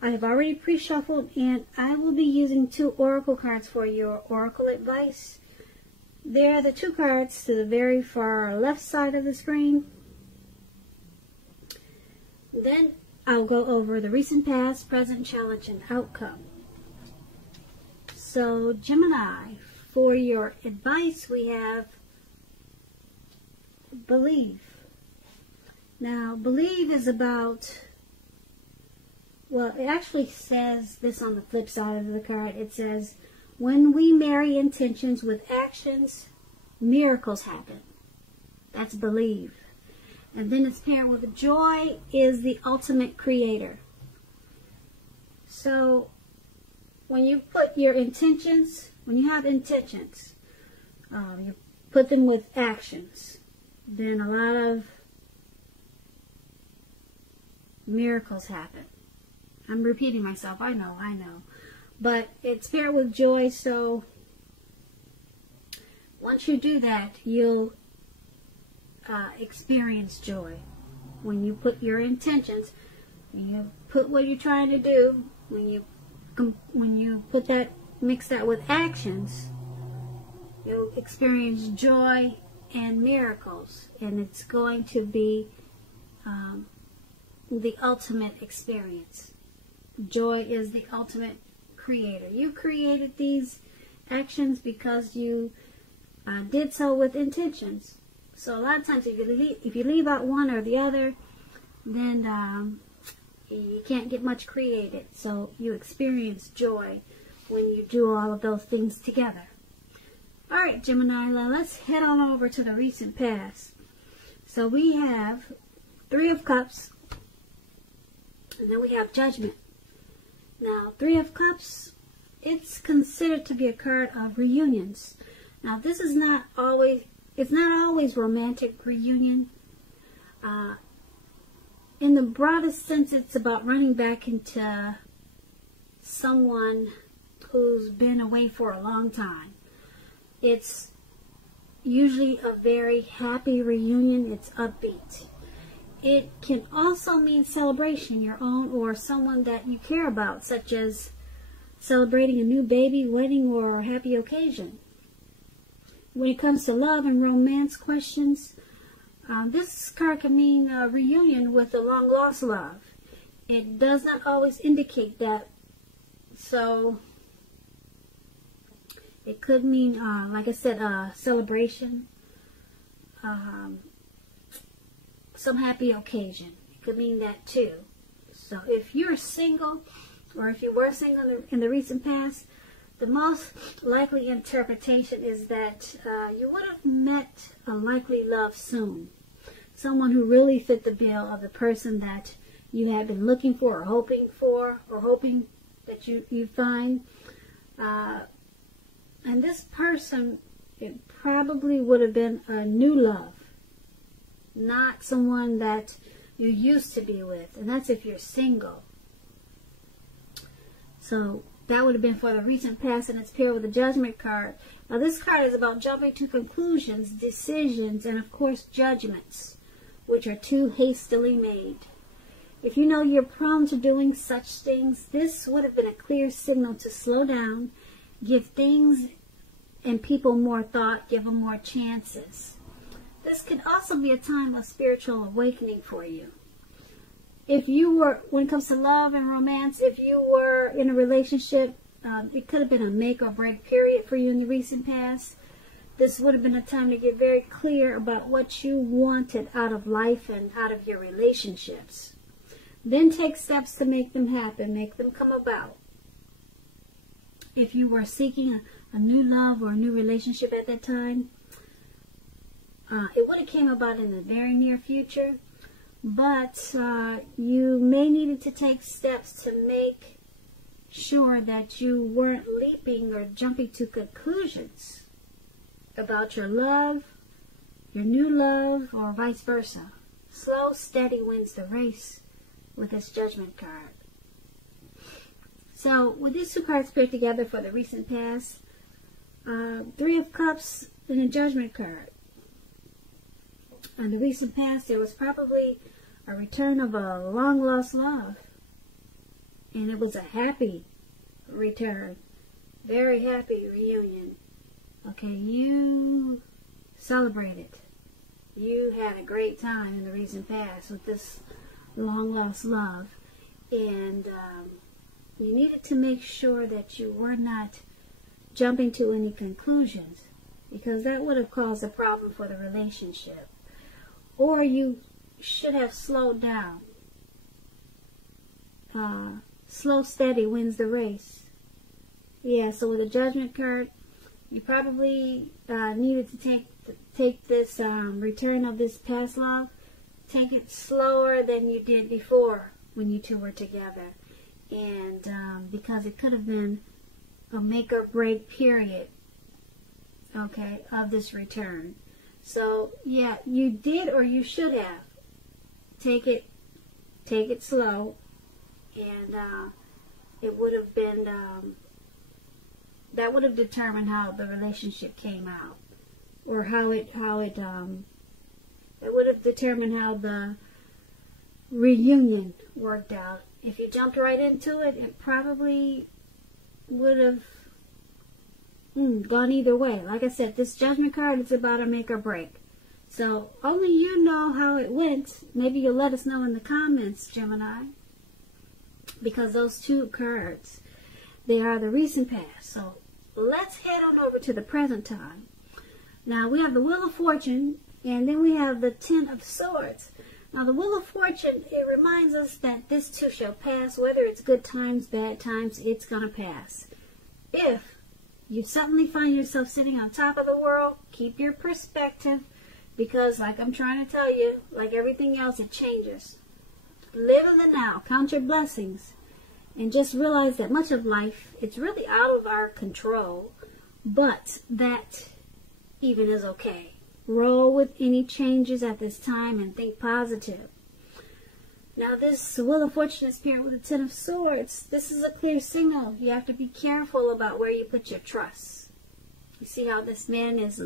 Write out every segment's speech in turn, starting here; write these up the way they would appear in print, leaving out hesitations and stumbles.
I have already pre-shuffled, and I will be using 2 oracle cards for your oracle advice. They're the 2 cards to the very far left side of the screen. Then I'll go over the recent, past, present, challenge, and outcome. So, Gemini, for your advice, we have believe. Now, believe is about, well, it actually says this on the flip side of the card. It says, when we marry intentions with actions, miracles happen. That's believe. And then it's paired with joy is the ultimate creator. So, when you put your intentions, when you have intentions, you put them with actions, then a lot of miracles happen. I'm repeating myself, I know. But it's paired with joy, so once you do that, you'll experience joy. When you put your intentions, when you put what you're trying to do, when you put that, mix that with actions, you'll experience joy and miracles, and it's going to be the ultimate experience. Joy is the ultimate creator. You created these actions because you did so with intentions. So a lot of times if you leave out one or the other, then you can't get much created. So you experience joy when you do all of those things together. Alright, Gemini, let's head on over to the recent past. So we have 3 of Cups, and then we have Judgment. Now, 3 of Cups, it's considered to be a card of reunions. Now, this is not always, it's not always romantic reunion. In the broadest sense, it's about running back into someone who's been away for a long time. It's usually a very happy reunion. It's upbeat. It can also mean celebration, your own or someone that you care about, such as celebrating a new baby, wedding, or a happy occasion. When it comes to love and romance questions, this card can mean a reunion with a long-lost love. It does not always indicate that, so it could mean, like I said, celebration, some happy occasion. It could mean that too. So if you're single, or if you were single in the recent past, the most likely interpretation is that you would have met a likely love soon. Someone who really fit the bill of the person that you have been looking for, or hoping that you find. And this person, it probably would have been a new love, not someone that you used to be with. And that's if you're single. So that would have been for the recent past, and it's paired with the Judgment card. Now this card is about jumping to conclusions, decisions, and of course judgments, which are too hastily made. If you know you're prone to doing such things, this would have been a clear signal to slow down, give things and people more thought, give them more chances. This could also be a time of spiritual awakening for you. If you were, when it comes to love and romance, if you were in a relationship, it could have been a make or break period for you in the recent past. This would have been a time to get very clear about what you wanted out of life and out of your relationships. Then take steps to make them happen, make them come about. If you were seeking a new love or a new relationship at that time, it would have came about in the very near future, but you may needed to take steps to make sure that you weren't leaping or jumping to conclusions about your love, your new love, or vice versa. Slow, steady wins the race with this Judgment card. So, with these 2 cards paired together for the recent past, 3 of Cups and a Judgment card. In the recent past, there was probably a return of a long-lost love. And it was a happy return. Very happy reunion. Okay, you celebrated. You had a great time in the recent past with this long-lost love. And you needed to make sure that you were not jumping to any conclusions, because that would have caused a problem for the relationship. Or you should have slowed down. Slow, steady wins the race. Yeah, so with the Judgment card, you probably needed to take this return of this past love, take it slower than you did before when you two were together. And because it could have been a make or break period, okay, of this return. So yeah, you did, or you should have. Take it slow, and it would have been that would have determined how the relationship came out, or it would have determined how the reunion worked out. If you jumped right into it, it probably would have gone either way. Like I said, this Judgment card is about a make or break. So only you know how it went. Maybe you'll let us know in the comments, Gemini. Because those two cards, they are the recent past. So let's head on over to the present time. Now we have the Wheel of Fortune, and then we have the Ten of Swords. Now the Wheel of Fortune, it reminds us that this too shall pass. Whether it's good times, bad times, it's going to pass. If you suddenly find yourself sitting on top of the world, keep your perspective, because like I'm trying to tell you, like everything else, it changes. Live in the now, count your blessings, and just realize that much of life, it's really out of our control, but that even is okay. Roll with any changes at this time and think positive. Now this Wheel of Fortune is paired with the Ten of Swords. This is a clear signal. You have to be careful about where you put your trust. You see how this man is,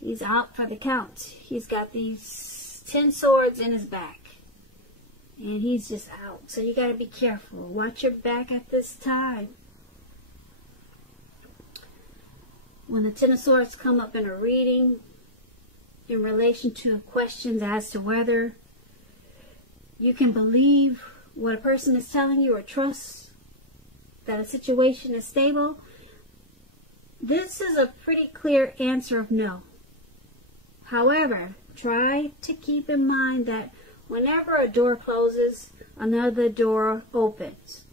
he's out for the count. He's got these 10 swords in his back. And he's just out. So you got to be careful. Watch your back at this time. When the Ten of Swords come up in a reading, in relation to questions as to whether you can believe what a person is telling you or trust that a situation is stable, this is a pretty clear answer of no. However, try to keep in mind that whenever a door closes, another door opens.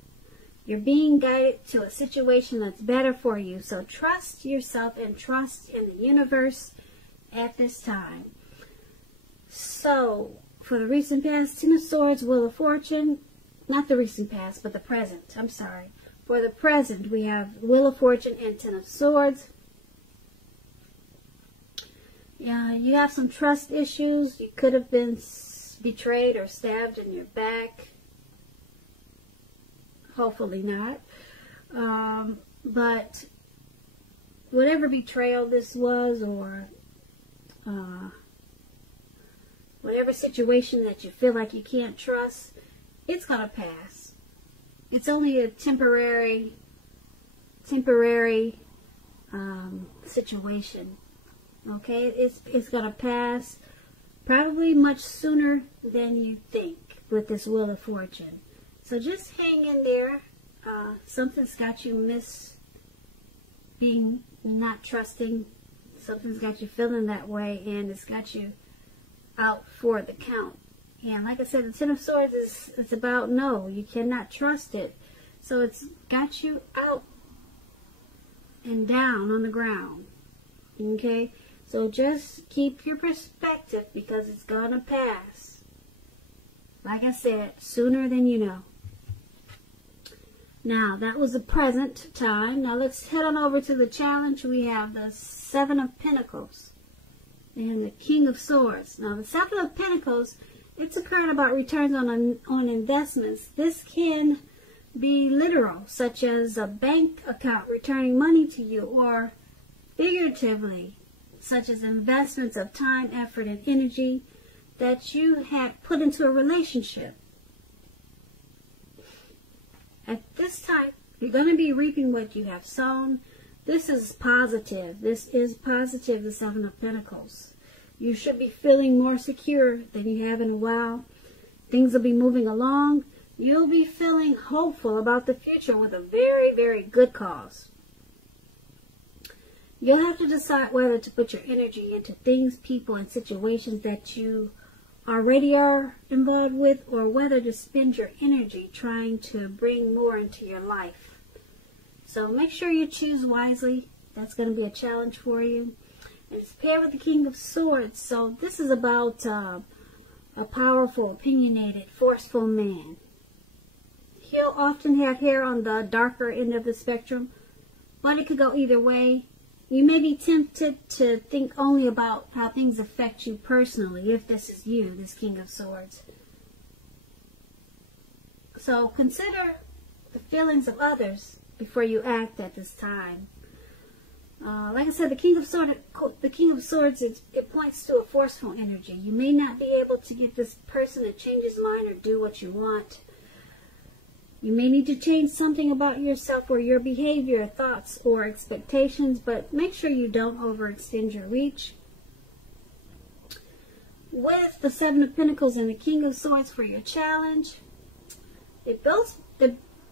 You're being guided to a situation that's better for you. So trust yourself and trust in the universe at this time. So, for the recent past, Ten of Swords, Wheel of Fortune, not the recent past, but the present, I'm sorry. For the present, we have Wheel of Fortune and Ten of Swords. Yeah, you have some trust issues. You could have been betrayed or stabbed in your back. Hopefully not. But whatever betrayal this was, or whatever situation that you feel like you can't trust, it's going to pass. It's only a temporary situation. Okay? It's going to pass probably much sooner than you think with this Wheel of Fortune. So just hang in there. Something's got you being not trusting. Something's got you feeling that way, and it's got you out for the count. And like I said, the Ten of Swords it's about no. You cannot trust it. So it's got you out and down on the ground. Okay? So just keep your perspective, because it's going to pass. Like I said, sooner than you know. Now, that was the present time. Now, let's head on over to the challenge. We have the Seven of Pentacles and the King of Swords. Now, the Seven of Pentacles, it's a card about returns on investments. This can be literal, such as a bank account returning money to you, or figuratively, such as investments of time, effort, and energy that you had put into a relationship. At this time, you're going to be reaping what you have sown. This is positive. This is positive, the Seven of Pentacles. You should be feeling more secure than you have in a while. Things will be moving along. You'll be feeling hopeful about the future with a very, very good cause. You'll have to decide whether to put your energy into things, people, and situations that you already are involved with, or whether to spend your energy trying to bring more into your life. So make sure you choose wisely. That's going to be a challenge for you. And it's paired with the King of Swords. So this is about a powerful, opinionated, forceful man. He'll often have hair on the darker end of the spectrum, but it could go either way. You may be tempted to think only about how things affect you personally, if this is you, this King of Swords. So consider the feelings of others before you act at this time. Like I said, the King of Swords, it points to a forceful energy. You may not be able to get this person to change his mind or do what you want. You may need to change something about yourself or your behavior, thoughts, or expectations, but make sure you don't overextend your reach. With the Seven of Pentacles and the King of Swords for your challenge, they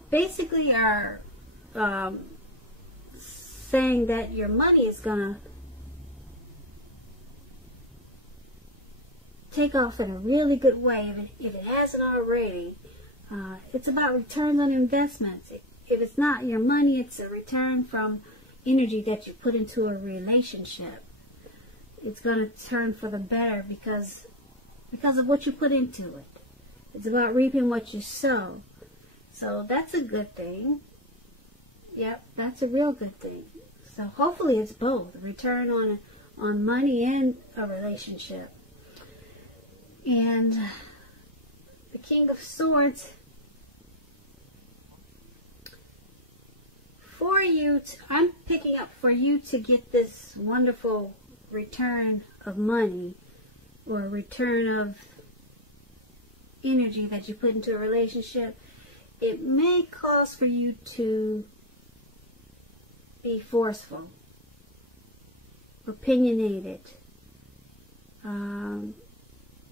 basically are saying that your money is going to take off in a really good way if it hasn't already. It's about returns on investments. If it's not your money, it's a return from energy that you put into a relationship. It's going to turn for the better because of what you put into it. It's about reaping what you sow. So that's a good thing. Yep, that's a real good thing. So hopefully it's both, a return on money and a relationship. And the King of Swords, for you, I'm picking up for you to get this wonderful return of money or return of energy that you put into a relationship. It may cause for you to be forceful, opinionated,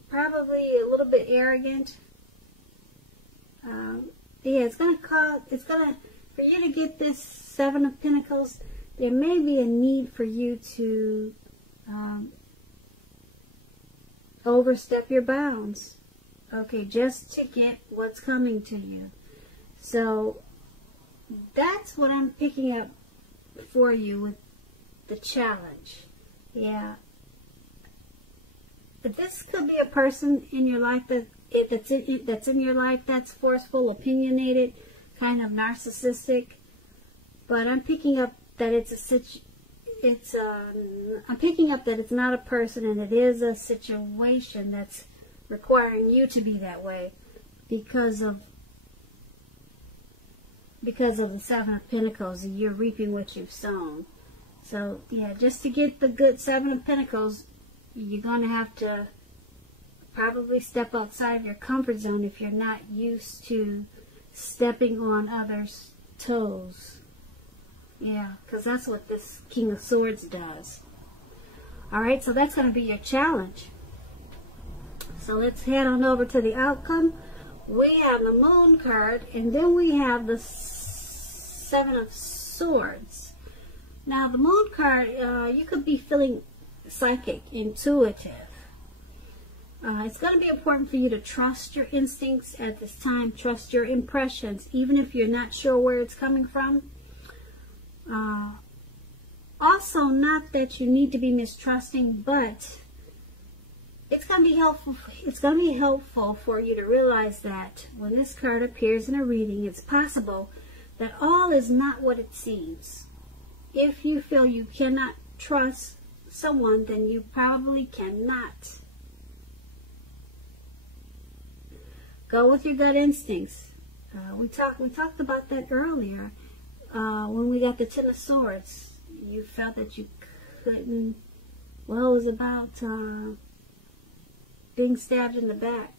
probably a little bit arrogant. Yeah, for you to get this Seven of Pentacles, there may be a need for you to overstep your bounds. Okay, just to get what's coming to you. So that's what I'm picking up for you with the challenge. Yeah. But this could be a person in your life that's in your life that's forceful, opinionated, kind of narcissistic. But I'm picking up that I'm picking up that it's not a person, and it is a situation that's requiring you to be that way because of the Seven of Pentacles, and you're reaping what you've sown. So yeah, just to get the good Seven of Pentacles, you're going to have to probably step outside of your comfort zone if you're not used to stepping on others' toes. Yeah, because that's what this King of Swords does. Alright, so that's going to be your challenge. So let's head on over to the outcome. We have the Moon card, and then we have the Seven of Swords. Now, the Moon card, you could be feeling psychic, intuitive. It's going to be important for you to trust your instincts at this time. Trust your impressions, even if you're not sure where it's coming from. Also, not that you need to be mistrusting, but it's going to be helpful. It's going to be helpful for you to realize that when this card appears in a reading, it's possible that all is not what it seems. If you feel you cannot trust someone, then you probably cannot. Go with your gut instincts. We talked about that earlier when we got the Ten of Swords. You felt that you couldn't. Well, it was about being stabbed in the back.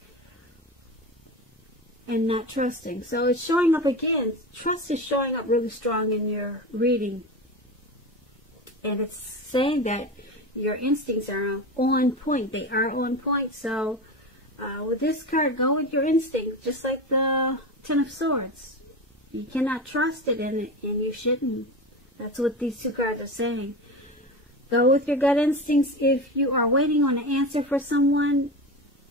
and not trusting. So it's showing up again. Trust is showing up really strong in your reading. And it's saying that your instincts are on point. They are on point. So with this card, go with your instincts, just like the Ten of Swords. You cannot trust it, and you shouldn't. That's what these two cards are saying. Go with your gut instincts. If you are waiting on an answer for someone,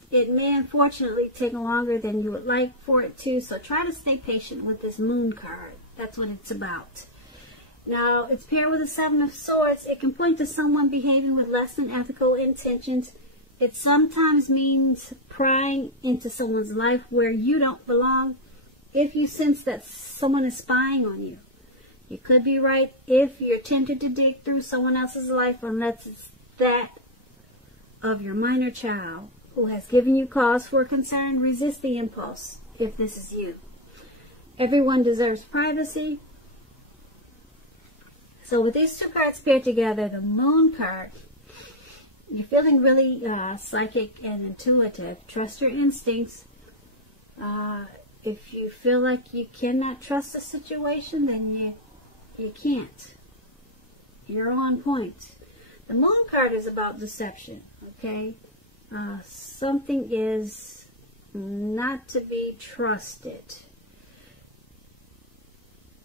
it may unfortunately take longer than you would like for it to. So try to stay patient with this Moon card. That's what it's about. Now, it's paired with the Seven of Swords. It can point to someone behaving with less than ethical intentions. It sometimes means prying into someone's life where you don't belong if you sense that someone is spying on you. You could be right if you're tempted to dig through someone else's life, unless it's that of your minor child who has given you cause for concern. Resist the impulse if this is you. Everyone deserves privacy. So with these two cards paired together, the Moon card, you're feeling really psychic and intuitive. Trust your instincts. If you feel like you cannot trust a situation, then you can't. You're on point. The Moon card is about deception, okay? Something is not to be trusted.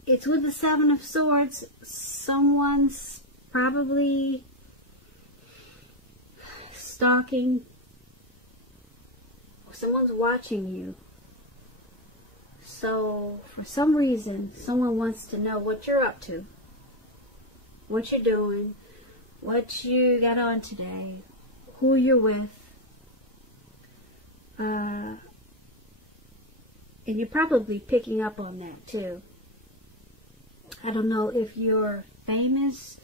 It's with the Seven of Swords. Someone's probably stalking, or someone's watching you. So, for some reason, someone wants to know what you're up to, what you're doing, what you got on today, who you're with. And you're probably picking up on that too. I don't know if you're famous,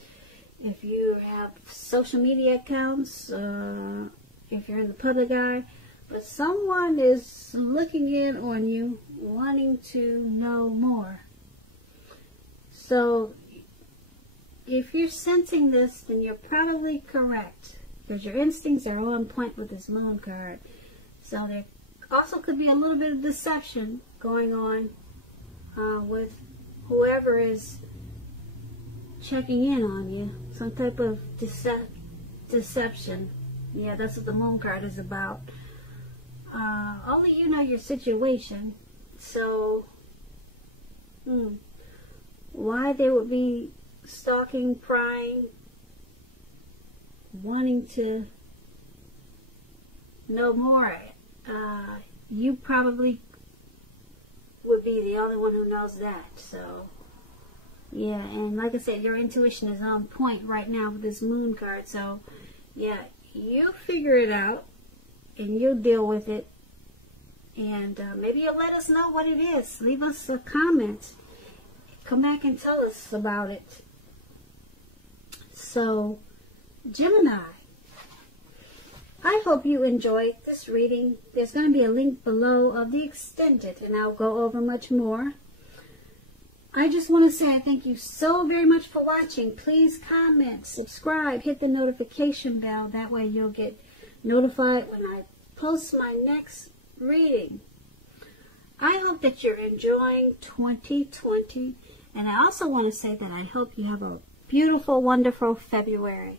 if you have social media accounts, if you're in the public eye, but someone is looking in on you, wanting to know more. So, if you're sensing this, then you're probably correct, because your instincts are on point with this Moon card. So there also could be a little bit of deception going on with whoever is checking in on you. Some type of deception. Yeah, that's what the Moon card is about. Only you know your situation. So, why they would be stalking, prying, wanting to know more, you probably would be the only one who knows that. So, yeah, and like I said, your intuition is on point right now with this Moon card. So, yeah, you figure it out, and you'll deal with it. And maybe you'll let us know what it is. Leave us a comment. Come back and tell us about it. So, Gemini, I hope you enjoyed this reading. There's going to be a link below of the extended, and I'll go over much more. I just want to say thank you so very much for watching. Please comment, subscribe, hit the notification bell. That way you'll get notified when I post my next reading. I hope that you're enjoying 2020, and I also want to say that I hope you have a beautiful, wonderful February.